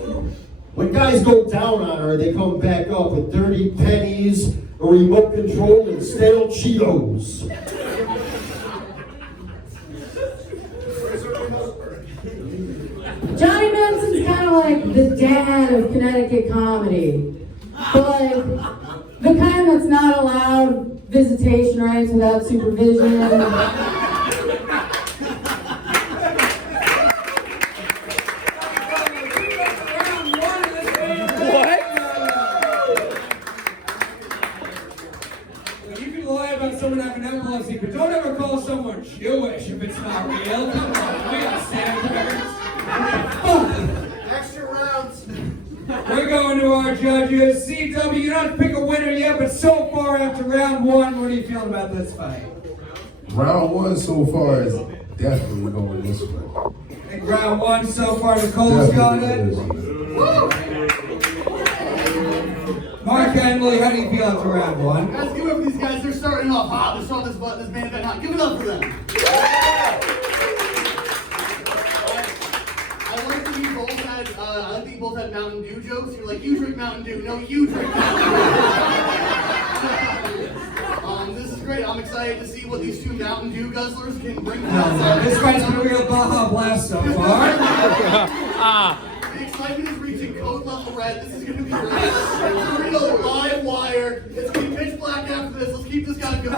When guys go down on her, they come back up with dirty pennies, a remote control, and stale Cheetos. Johnny Benson's kind of like the dad of Connecticut comedy. But like, the kind that's not allowed visitation rights without supervision. Someone having epilepsy, but don't ever call someone Jewish if it's not real. Come on, we got standards. Extra rounds. We're going to our judges. CW, you don't pick a winner yet, but so far after round one, what are you feeling about this fight? Round one so far is definitely going this way. I think round one so far, Nicole's got it. Mark Henely, how do you feel after round one? Guys, give it up for these guys. They're starting off hot. They're starting this main event hot. Give it up for them. I like that you both had. I like that you both had Mountain Dew jokes. You're like, you drink Mountain Dew. No, you drink Mountain Dew. This is great. I'm excited to see what these two Mountain Dew guzzlers can bring to us. This fight's been a real Baja Blast so far. The excitement is reaching code level red. This is going to be great. We're going to live wire. It's going to be pitch black after this. Let's keep this guy going.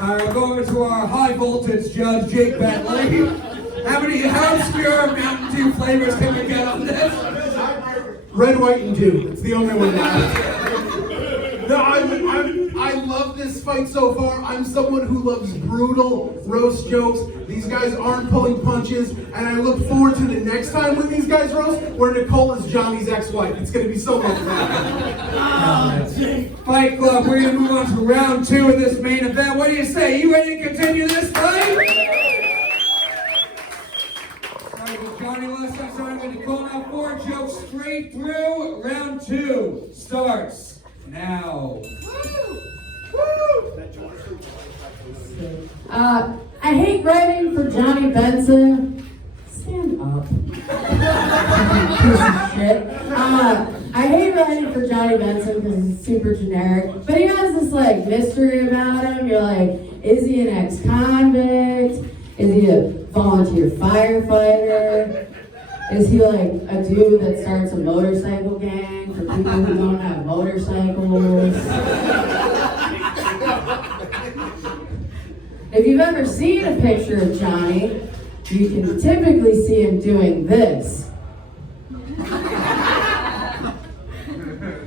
All right, we'll go over to our high voltage judge, Jake Bentley. How obscure Mountain Dew flavors can we get on this? Red, white, and dew. It's the only one that No, I love this fight so far. I'm someone who loves brutal roast jokes. These guys aren't pulling punches, and I look forward to the next time when these guys roast, where Nichole is Johnny's ex-wife. It's going to be so much fun. Fight Club, we're going to move on to round two of this main event. What do you say? You ready to continue this fight? Johnny last time starting with Nichole now 4 jokes straight through. Round 2 starts now. I hate writing for Johnny Benson. Stand up. Piece of shit. I hate writing for Johnny Benson because he's super generic. But he has this like mystery about him. You're like, is he an ex-convict? Is he a volunteer firefighter? Is he like a dude that starts a motorcycle gang for people who don't have motorcycles? If you've ever seen a picture of Johnny, you can typically see him doing this.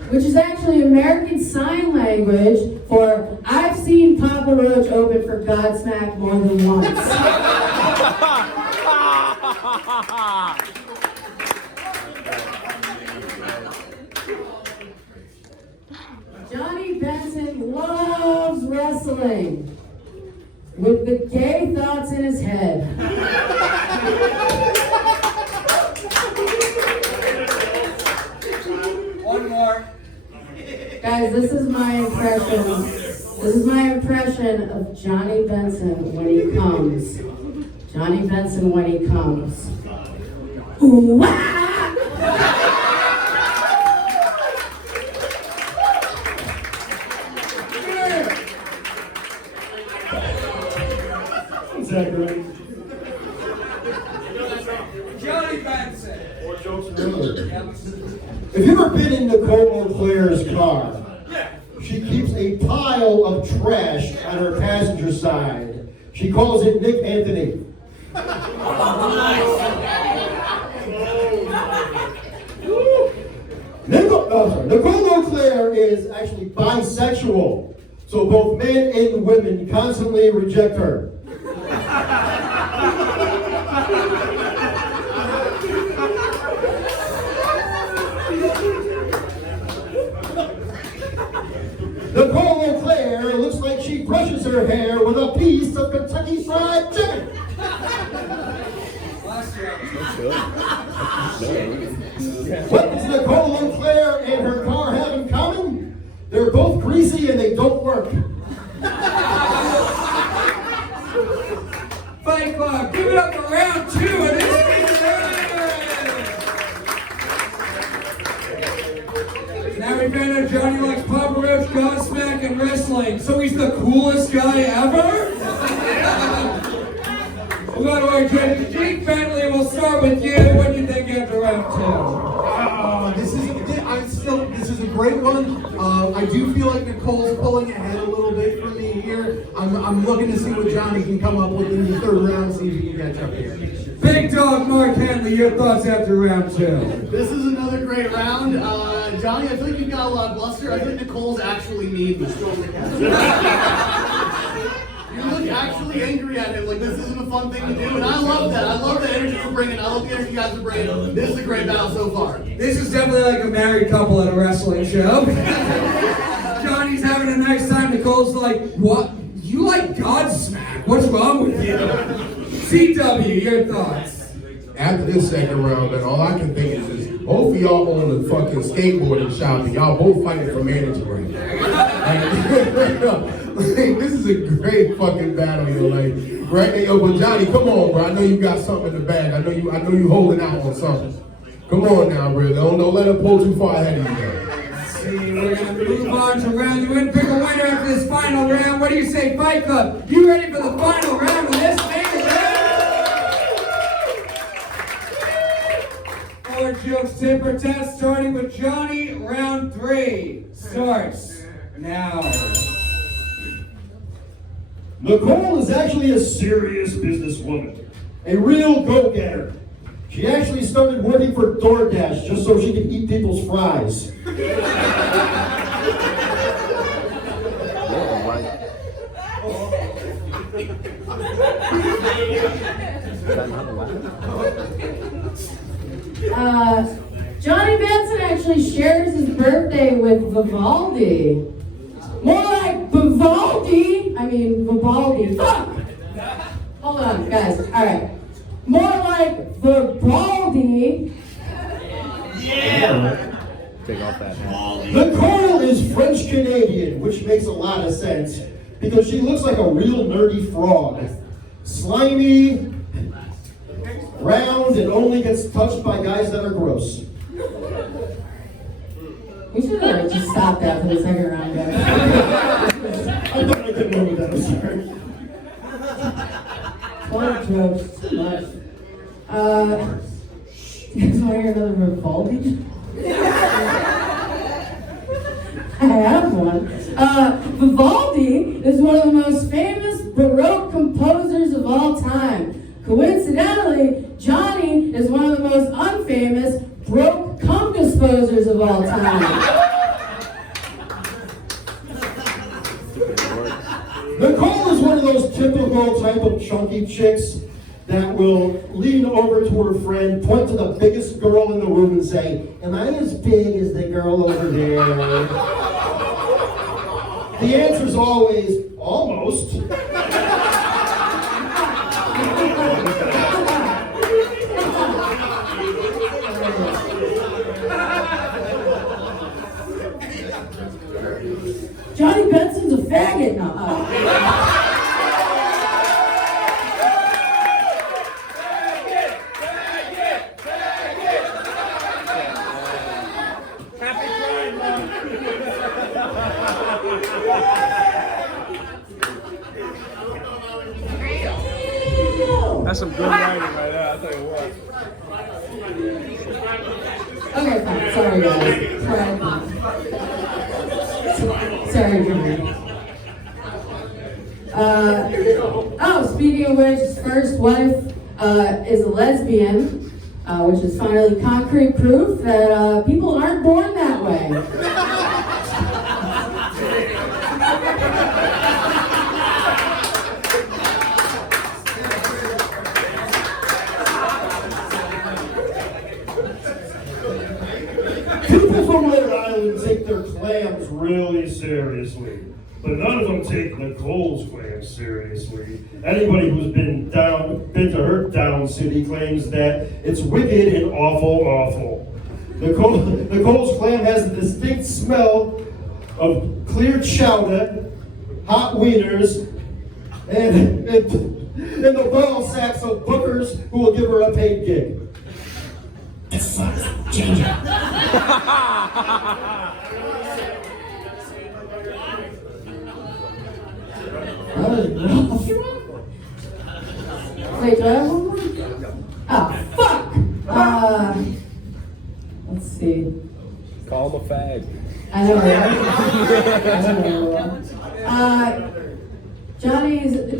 Which is actually American Sign Language for I've seen Papa Roach open for Godsmack more than once. Johnny Benson loves wrestling with the gay thoughts in his head. One more. Guys, this is my impression. This is my impression of Johnny Benson when he comes. Johnny Benson when he comes. Ooh-wah! Exactly. Johnny Benson. Have you ever been in Niko Auclair's car? She keeps a pile of trash on her passenger side. She calls it Nick Anthony. Niko Auclair is actually bisexual. So both men and women constantly reject her. Nichole Auclair looks like she brushes her hair with a piece of Kentucky Fried Chicken. What does Nichole Auclair and her car have in common? They're both greasy and they don't work. Fight Club, give it up for round 2 of this season. Now we've been Johnny likes Papa Roach, Godsmack, and wrestling. So he's the coolest guy ever? We'll go to our judges. Jake Bentley, we'll start with you. What do you think after round 2? This is a great one. I do feel like Nicole's pulling ahead a little bit for me here. I'm looking to see what Johnny can come up with in the third round, see if he can catch up here. Big dog Mark Henely, your thoughts after round 2? This is another great round. Johnny, I feel like you've got a lot of bluster. I think Nicole's actually mean. You look actually angry at him, like this isn't a fun thing to do, and I love that. I love the energy you're bringing. I love the energy you guys are bringing. This is a great battle so far. This is definitely like a married couple at a wrestling show. Johnny's having a nice time. Nicole's like, what? You like Godsmack? What's wrong with you? CW, your thoughts? After this second round, man, all I can think is both of y'all own a fucking skateboarding shop and y'all both fighting for management right now. This is a great fucking battle, yo. Like, right? Yo, but Johnny, come on, bro. I know you got something in the bag. I know you holding out on something. Come on now, bro. Don't let her pull too far ahead of you, man. See, we're gonna move on to round. You wouldn't pick a winner after this final round. What do you say, Fight Club? You ready for the final round of this thing? More jokes, tip or test, starting with Johnny. Round 3 starts now. Nichole is actually a serious businesswoman, a real go-getter. She actually started working for DoorDash just so she could eat people's fries. Johnny Benson actually shares his birthday with Vivaldi. More like Vivaldi. I mean, Vivaldi. Fuck! Hold on, guys. All right. More like Vivaldi. Yeah! Take off that hat. Nichole is French-Canadian, which makes a lot of sense because she looks like a real nerdy frog. Slimy, round, and only gets touched by guys that are gross. We should have just stopped after the second round, guys. I thought I could know that, I'm sorry. More jokes, too much. You guys want to hear another Vivaldi? I have one. Vivaldi is one of the most famous Baroque composers of all time. Coincidentally, Johnny is one of the most unfamous broke cum disposers of all time. Nichole is one of those typical type of chunky chicks that will lean over to her friend, point to the biggest girl in the room and say, "Am I as big as the girl over there?" The answer is always, "Almost." Johnny Benson's a faggot now. That's some good writing right there, I'll tell you what. Okay, fine. Sorry, guys. Sorry, Johnny. Speaking of which, his first wife is a lesbian, which is finally concrete proof that people aren't born that way. seriously. But none of them take Nichole's claim seriously. Anybody who's been to her down city claims that it's wicked and awful. Nichole's clam has a distinct smell of clear chowder, hot wieners, and the bottle sacks of bookers who will give her a paid gig. Ginger. Wait, do I have one more? Oh, fuck! Let's see. Call him a fag. I know, right? I don't know.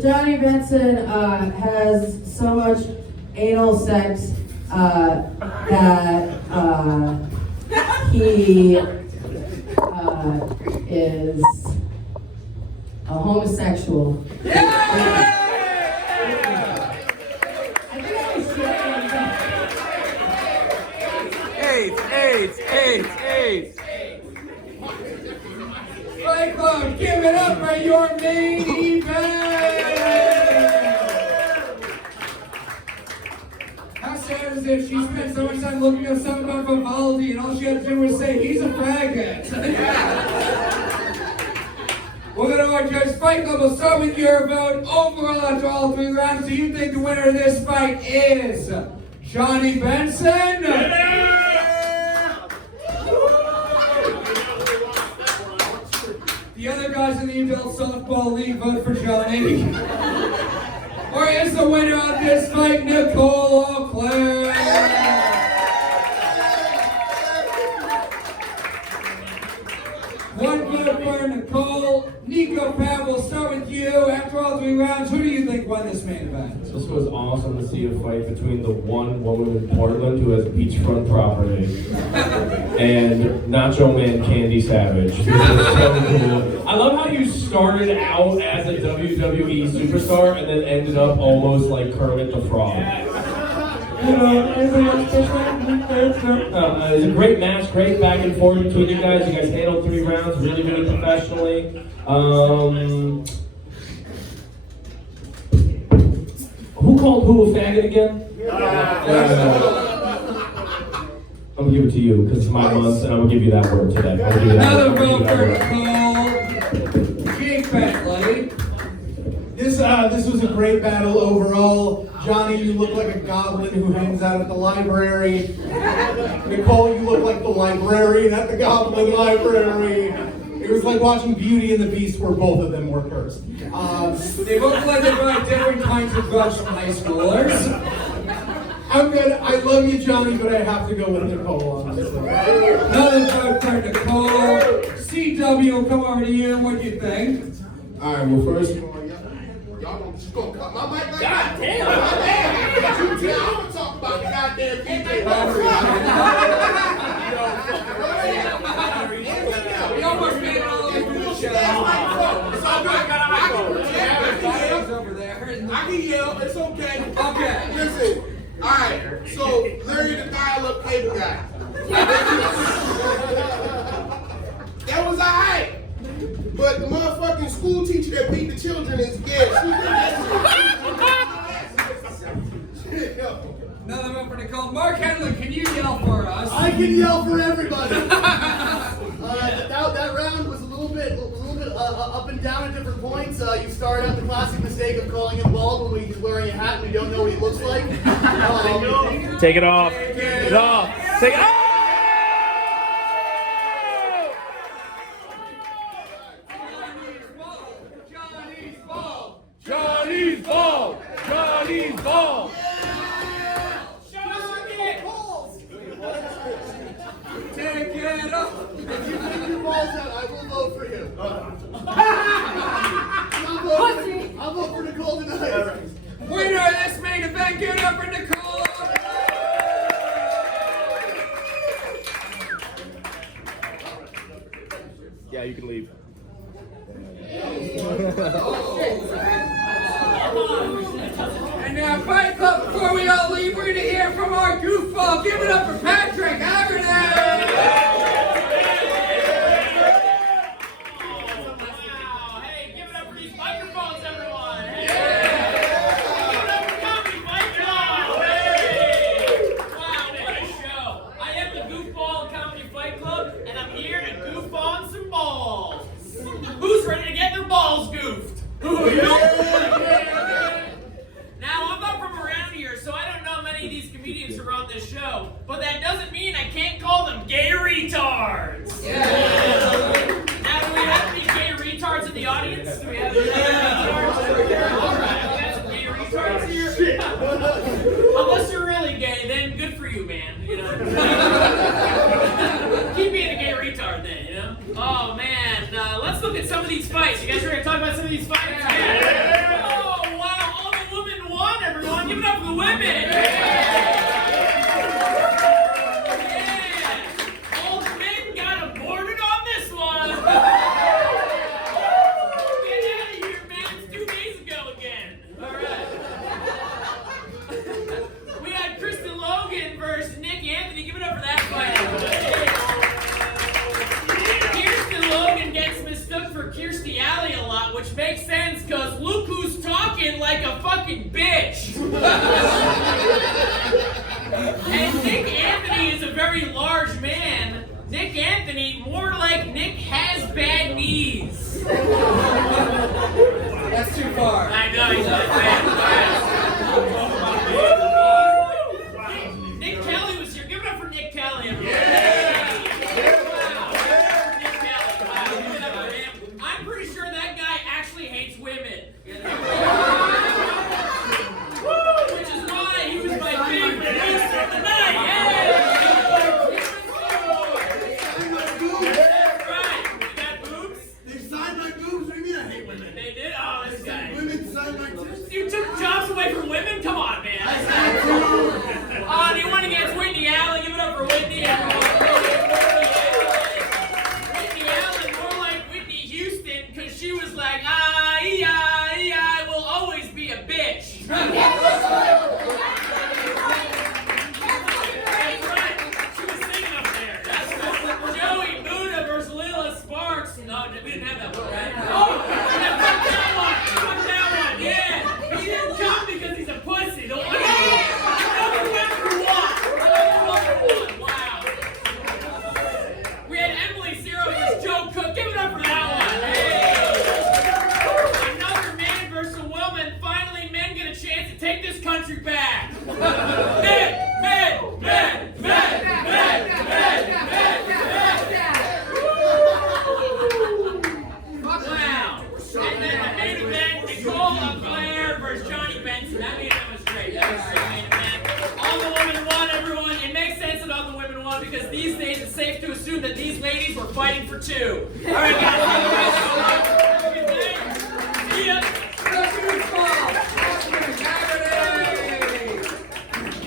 Johnny Benson has so much anal sex that he is a homosexual. AIDS. Fight Club, give it up for your main event! How sad is it she spent so much time looking up something about Vivaldi and all she had to do was say, he's a faggot. We're going to our judge Fight Club. We'll start with your vote overall after all 3 rounds. Do you think the winner of this fight is Johnny Benson? Yeah! The other guys in the adult softball league vote for Johnny. Or is the winner of this fight Nichole Auclair? One vote for Nichole. Niko Pav, we'll start with you. After all 3 rounds, who do you think won this main event? This was awesome to see a fight between the one woman in Portland who has beachfront property and Nacho Man Candy Savage. This was so cool. I love how you started out as a WWE superstar and then ended up almost like Kermit the Frog. It was a great match, great back and forth between you guys. You guys handled 3 rounds really, really professionally. Who called who a faggot again? I'm gonna give it to you because it's my month, and I'm gonna give you that word today. Another vote for Nichole. Jake Bentley. This was a great battle overall. Johnny, you look like a goblin who hangs out at the library. Nichole, you look like the librarian at the Goblin Library. It was like watching Beauty and the Beast where both of them were cursed. They both like to buy different kinds of drugs from high schoolers. I'm good. I love you, Johnny, but I have to go with Nichole on this one. Another vote for Nichole. CW, will come over to you. What do you think? All right, well, first of all, y'all just gonna cut my mic like that? God damn! I'm gonna talk about the goddamn DJ. We almost made it all the way through the show. It's all good. I can yell. It's okay. Okay. Listen. All right. So Larry the dial-up cable guy. That was all right. But the motherfucking school teacher that beat the children is dead. Another one for Nichole. Mark Henely, can you yell for us? I can yell for everybody. That round was a little bit up and down at different points. You started out the classic mistake of calling him bald when he's wearing a hat and we don't know what he looks like. Take it off. Take it off. Take it off. Johnny's ball! Johnny's ball! Take it up! If you put your balls out, I will vote for him. I'll vote for Nichole tonight. Winner of this main event, give it up for Nichole! Yeah, you can leave. And now, Fight Club, before we all leave, we're going to hear from our goofball. Give it up for Patrick Haggerty! this show, but that doesn't mean I can't call them gay retards. Yeah. Now, do we have any gay retards in the audience? Do we have any gay retards? All right, we got some gay retards here. Unless you're really gay, then good for you, man. You know. Keep being a gay retard, then. You know. Oh man, let's look at some of these fights. You guys ready to talk about some of these fights? Yeah. Oh wow, all the women won, everyone. Give it up for the women. Yeah. All the men got aborted on this one. Get out of here, man. It's 2 days ago again. All right. We had Kirsten Logan versus Nick Anthony. Give it up for that fight. Kirsten Logan gets mistook for Kirstie Alley a lot, which makes sense because look who's talking like a fucking bitch. And Nick Anthony is a very large man. Nick Anthony, more like Nick has bad knees. That's too far. I know, he's really bad. Nick Kelly was here. Give it up for Nick Kelly, everyone. Wow. Nick Kelly. Wow. Give it up for him. I'm pretty sure that guy actually hates women. Woo! Which is why he was my favorite loser of the night. That's right. You got boobs? They signed my boobs. What do you mean I hate women? They did? Oh, this guy. Women signed my tits. You took jobs away from women? Come on, man. He won against Whitney Allen. Give it up for Whitney. Whitney Allen, more like Whitney Houston, because she was like, I will always be a bitch. That's right. She was singing up there. That's right. Joey Buddha versus Lila Sparks. No, we didn't have that one, right? Oh, fuck that one. Fuck that one. Yeah. He didn't come because he's a pussy. Don't worry. Wow. We had Emily Siero versus Joe Cook. Give it up for that one. Hey. Another man versus a woman. Finally, men get a chance to take this country back. Men. Wow. And then the main event, Nichole Auclair versus Benson. That main event was great. That was a great main event. All the women won, everyone. It makes sense that all the women won because these days it's safe to assume that these ladies were fighting for two. All right, guys. Thank you guys so much. Have a good day. See ya.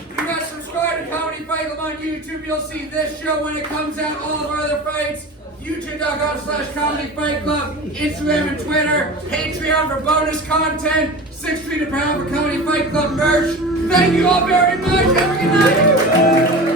You guys subscribe to Comedy Fight Club on YouTube. You'll see this show when it comes out. All of our other fights. YouTube.com/Comedy Fight Club. Instagram and Twitter. Patreon for bonus content. 6 feet a pound for Comedy Fight Club merch. Thank you all very much. Have a good night.